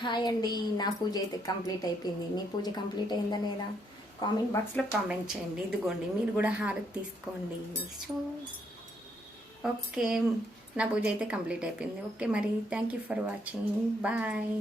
Hi అండి నా పూజ అయితే కంప్లీట్ అయిపోయింది. మీ పూజ కంప్లీట్ అయిందా లేదా? కామెంట్ బాక్స్లో కామెంట్ చేయండి. ఇదిగోండి మీరు కూడా హారతి తీసుకోండి. సో ఓకే నా పూజ అయితే కంప్లీట్ అయిపోయింది. ఓకే మరి thank you for watching bye